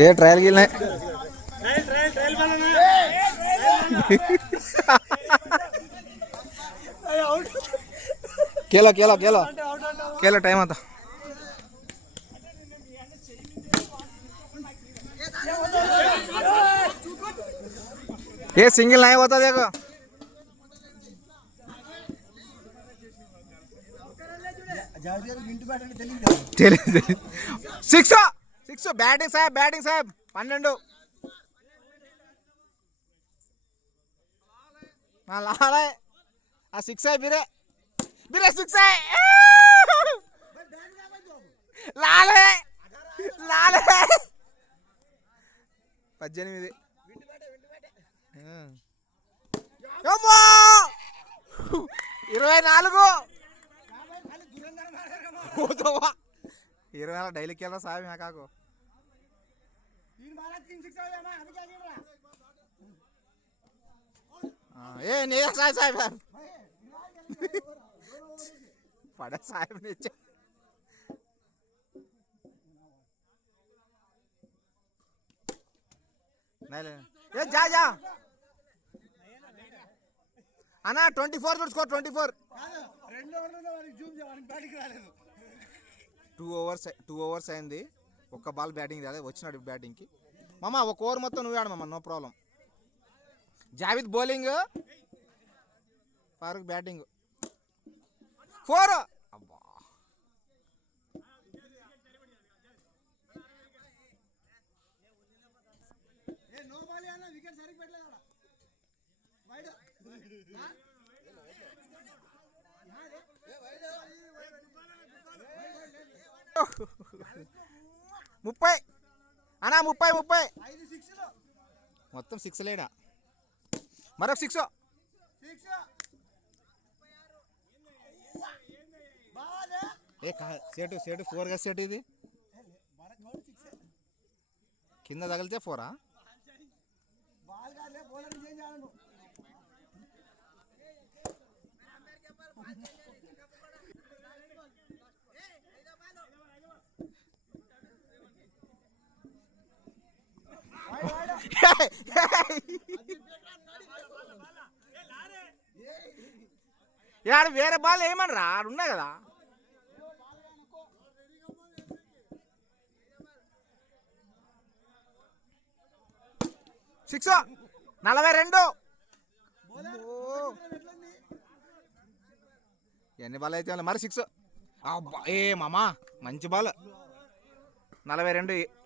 ये ट्रायल गिल है केला केला केला केला टाइम आता ये सिंगल नहीं होता देखो सिक्स सिक्स बैटिंग साहब 12 लाड़े आ सिक्स है बिरे बिरे सिक्स है लाले लाले 18 24 డైలీ खेल साहब यहाँ का को ये नहीं साहब साहब पड़ा साहब नीचे नहीं ये जा जा అన్నా 24 స్కోర్ 24 2 ఓవర్స్ అయింది ఒక్క బాల్ బ్యాటింగ్ రాలేదు వచ్చినాడు బ్యాటింగ్కి మామ ఒక ఓవర్ మొత్తం నువ్వే ఆడు మామ no problem Javed bowling Farooq batting 4 అబ్బా నో బాల్ అన్న వికెట్ సరిగ్గా పెట్టలేదా వైడ్ 30 అన్నా 30 మొత్తం 6 లేడా మరొక 6 ఏ సేటు 4 గా సేటు ఇది కింద తగిలితే 4 యాడు వేరే బాల్ ఏమనరా ఆడు ఉన్నా కదా సిక్స్ 42 ఎన్ని బాల్ అయితే మరి 6 ఏ మామా మంచి బాల్ 42